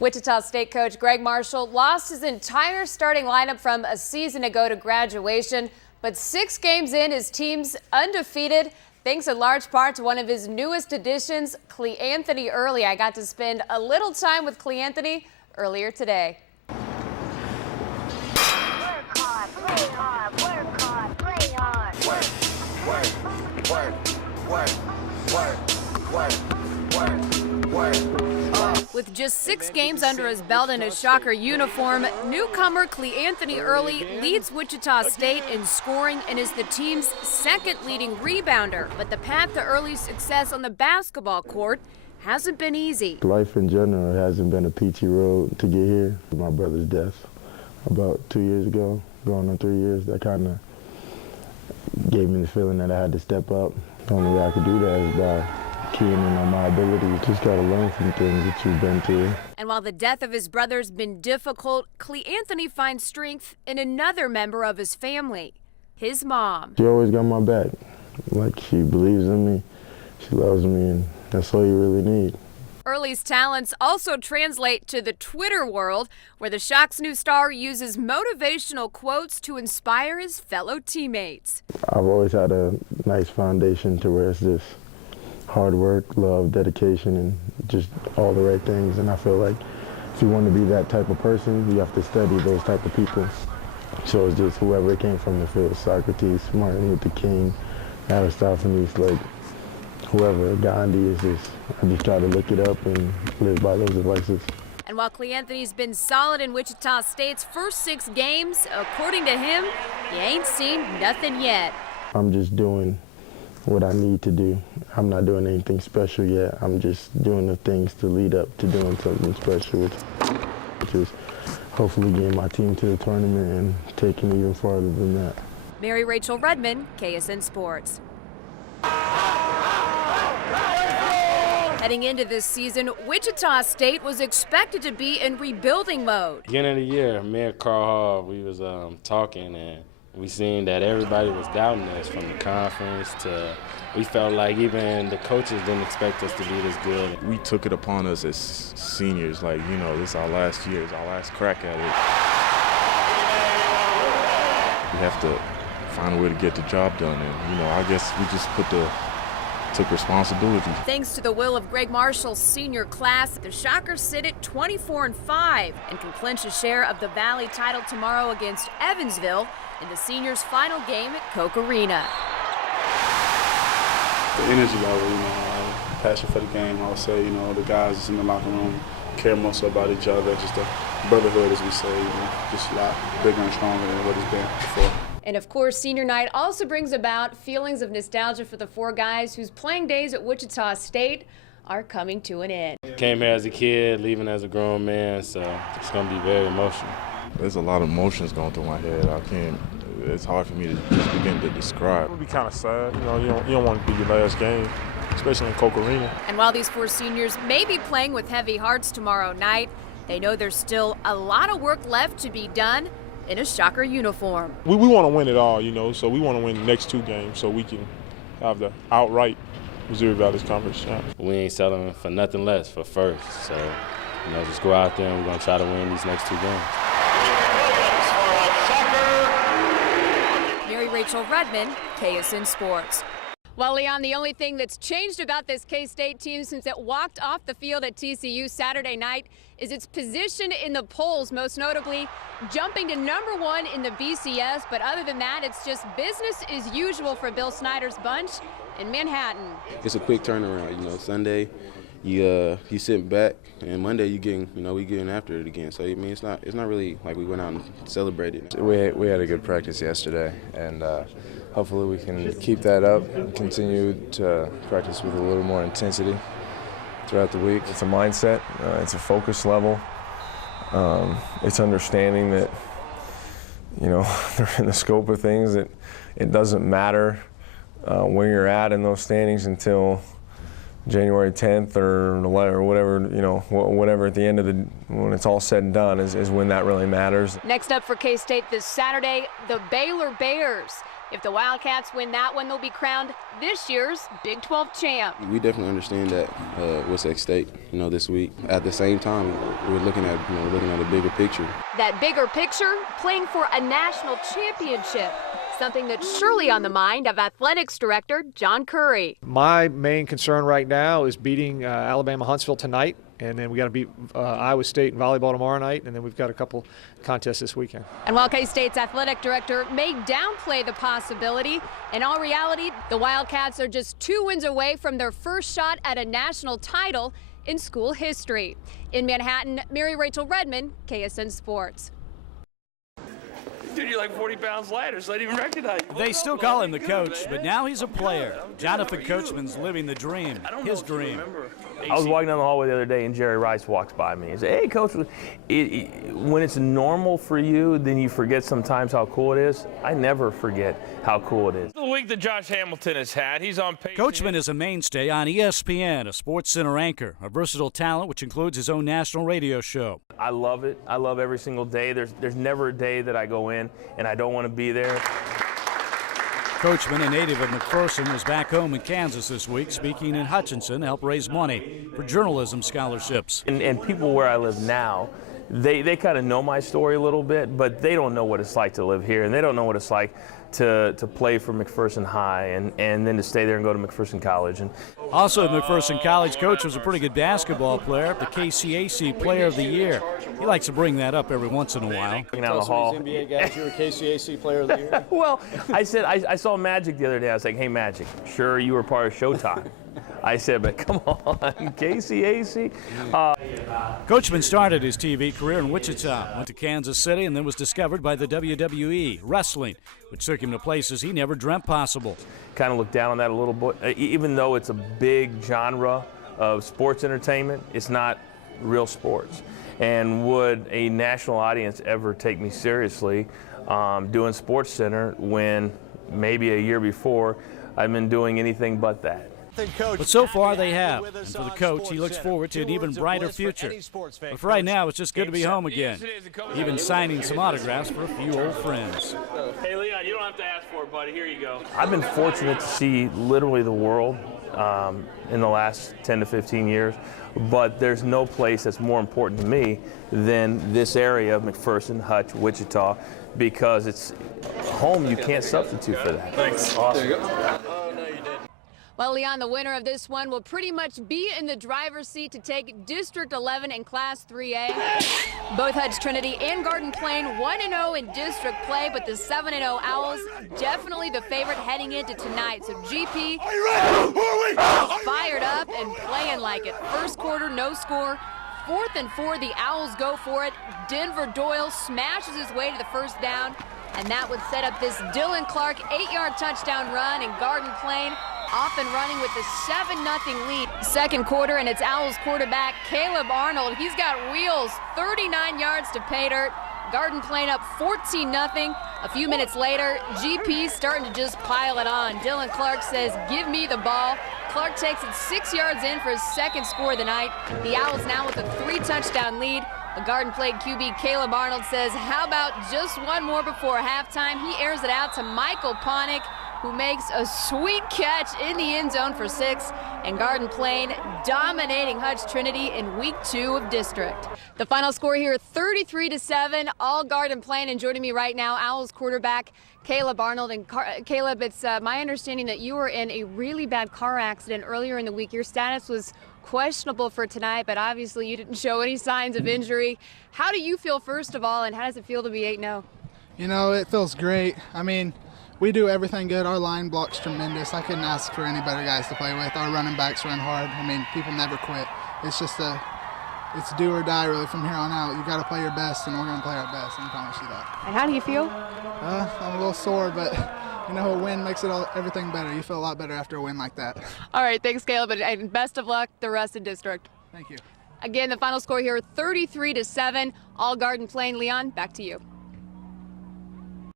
Wichita State coach Greg Marshall lost his entire starting lineup from a season ago to graduation, but 6 games in, his team's undefeated, thanks in large part to one of his newest additions, Cleanthony Early. I got to spend a little time with Cleanthony earlier today. Work hard, play hard, work hard, play hard. With just 6 games under his belt in his Shocker uniform, newcomer Cleanthony Early leads Wichita State in scoring and is the team's second leading rebounder. But the path to Early's success on the basketball court hasn't been easy. Life in general hasn't been a peachy road to get here. My brother's death about 2 years ago, going on 3 years, that kind of gave me the feeling that I had to step up. The only way I could do that is by keying in on my ability. You just got to learn from things that you've been through. And while the death of his brother's been difficult, Cleanthony finds strength in another member of his family, his mom. She always got my back. Like, she believes in me, she loves me, and that's all you really need. Early's talents also translate to the Twitter world, where the Shock's new star uses motivational quotes to inspire his fellow teammates. I've always had a nice foundation to where it's just hard work, love, dedication, and just all the right things. And I feel like if you want to be that type of person, you have to study those type of people. So it's just whoever it came from, if it was Socrates, Martin Luther King, Aristophanes, like whoever, Gandhi, is just, I just try to look it up and live by those advices. And while Cleanthony's been solid in Wichita State's first 6 games, according to him, he ain't seen nothing yet. I'm just doing what I need to do. I'm not doing anything special yet. I'm just doing the things to lead up to doing something special, which is hopefully getting my team to the tournament and taking it even farther than that. Mary Rachel Redmond, KSN Sports. Heading into this season, Wichita State was expected to be in rebuilding mode. Beginning of the year, me and Carl Hall, we was talking, and we seen that everybody was doubting us, from the conference to, we felt like even the coaches didn't expect us to be this good. We took it upon us as seniors, like, you know, this is our last year, it's our last crack at it. We have to find a way to get the job done, and, you know, I guess we just took responsibility. Thanks to the will of Greg Marshall's senior class, the Shockers sit at 24-5 and can clinch a share of the Valley title tomorrow against Evansville in the seniors' final game at Koch Arena. The energy level, you know, passion for the game. I would say, you know, the guys in the locker room care more so about each other. Just the brotherhood, as we say, you know, just a lot bigger and stronger than what it's been before. And of course, senior night also brings about feelings of nostalgia for the 4 guys whose playing days at Wichita State are coming to an end. Came here as a kid, leaving as a grown man, so it's going to be very emotional. There's a lot of emotions going through my head. It's hard for me to just begin to describe. It would be kind of sad, you know, you don't want to be your last game, especially in Koch Arena. And while these 4 seniors may be playing with heavy hearts tomorrow night, they know there's still a lot of work left to be done in a Shocker uniform. We want to win it all, you know, so we want to win the next 2 games so we can have the outright Missouri Valley's Conference champ. We ain't settling for nothing less for first, so, you know, just go out there and we're going to try to win these next 2 games. Mary Rachel Redmond, KSN Sports. Well, Leon, the only thing that's changed about this K-State team since it walked off the field at TCU Saturday night is its position in the polls, most notably jumping to #1 in the BCS. But other than that, it's just business as usual for Bill Snyder's bunch in Manhattan. It's a quick turnaround, you know. Sunday, you sit back, and Monday we getting after it again. So I mean, it's not really like we went out and celebrated. We had a good practice yesterday, and hopefully we can keep that up and continue to practice with a little more intensity throughout the week. It's a mindset, it's a focus level, it's understanding that, you know, they're in the scope of things, that it doesn't matter where you're at in those standings until January 10th or whatever, you know, whatever at the end of when it's all said and done is when that really matters. Next up for K-State this Saturday, the Baylor Bears. If the Wildcats win that one, they'll be crowned this year's Big 12 champ. We definitely understand that what's at stake, this week. At the same time, we're looking at a bigger picture. That bigger picture, playing for a national championship. Something that's surely on the mind of athletics director John Curry. My main concern right now is beating Alabama Huntsville tonight, and then we got to beat Iowa State in volleyball tomorrow night, and then we've got a couple contests this weekend. And while K-State's athletic director may downplay the possibility, in all reality, the Wildcats are just 2 wins away from their first shot at a national title in school history. In Manhattan, Mary Rachel Redmond, KSN Sports. Dude, you're like 40 pounds lighter, so I didn't even recognize you. They still call him the coach, but now he's a player. Jonathan Coachman's living the dream, his dream. I was walking down the hallway the other day, and Jerry Rice walks by me. He said, "Hey, Coach, when it's normal for you, then you forget sometimes how cool it is." I never forget how cool it is. The week that Josh Hamilton has had, he's on pace. Coachman is a mainstay on ESPN, a sports center anchor, a versatile talent which includes his own national radio show. I love it. I love every single day. There's never a day that I go in and I don't want to be there. Coachman, a native of McPherson, was back home in Kansas this week, speaking in Hutchinson to help raise money for journalism scholarships. And people where I live now, they kind of know my story a little bit, but they don't know what it's like to live here, and they don't know what it's like to play for McPherson High and then to stay there and go to McPherson College. And also at McPherson College, Coach was a pretty good basketball player, the KCAC Player of the Year. He likes to bring that up every once in a while. Down the hall. NBA guys, you were KCAC Player of the Year. Well, I said I saw Magic the other day. I was like, "Hey, Magic, sure you were part of Showtime." I said, "But come on, KCAC." Coachman started his TV career in Wichita, went to Kansas City, and then was discovered by the WWE, wrestling, which took him to places he never dreamt possible. Kind of looked down on that a little bit. Even though it's a big genre of sports entertainment, it's not real sports. And would a national audience ever take me seriously doing Sports Center when maybe a year before I've been doing anything but that? But so far they have, and for the coach, he looks forward to an even brighter future. But for right now, it's just good to be home again, even signing some autographs for a few old friends. Hey, Leon, you don't have to ask for it, buddy. Here you go. I've been fortunate to see literally the world in the last 10 to 15 years, but there's no place that's more important to me than this area of McPherson, Hutch, Wichita, because it's home. You can't substitute for that. Thanks. Awesome. There you go. Well, Leon, the winner of this one will pretty much be in the driver's seat to take District 11 in Class 3A. Both Hutch Trinity and Garden Plain 1-0 in district play, but the 7-0 Owls definitely the favorite heading into tonight. So GP fired up and playing like it. First quarter, no score. 4th and 4, the Owls go for it. Denver Doyle smashes his way to the first down, and that would set up this Dylan Clark 8-yard touchdown run, and Garden Plain off and running with the 7-0 lead. Second quarter, and it's Owls quarterback Caleb Arnold. He's got wheels, 39 yards to pay dirt. Garden Plain up 14-0. A few minutes later, GP starting to just pile it on. Dylan Clark says, "Give me the ball." Clark takes it 6 yards in for his second score of the night. The Owls now with a 3-touchdown lead. The Garden Plain QB Caleb Arnold says, "How about just one more before halftime?" He airs it out to Michael Ponick, who makes a sweet catch in the end zone for 6, and Garden Plain dominating Hutch Trinity in week 2 of district. The final score here, 33-7, all Garden Plain. And joining me right now, Owls quarterback Caleb Arnold. And Caleb, it's my understanding that you were in a really bad car accident earlier in the week. Your status was questionable for tonight, but obviously you didn't show any signs of injury. How do you feel, first of all, and how does it feel to be 8-0? You know, it feels great. I mean, we do everything good. Our line block's tremendous. I couldn't ask for any better guys to play with. Our running backs run hard. I mean, people never quit. It's just it's do or die really from here on out. You got to play your best, and we're going to play our best, and I promise you that. And how do you feel? I'm a little sore, but you know, a win makes everything better. You feel a lot better after a win like that. All right, thanks, Caleb, and best of luck the rest of district. Thank you. Again, the final score here, 33-7, all Garden Plain. Leon, back to you.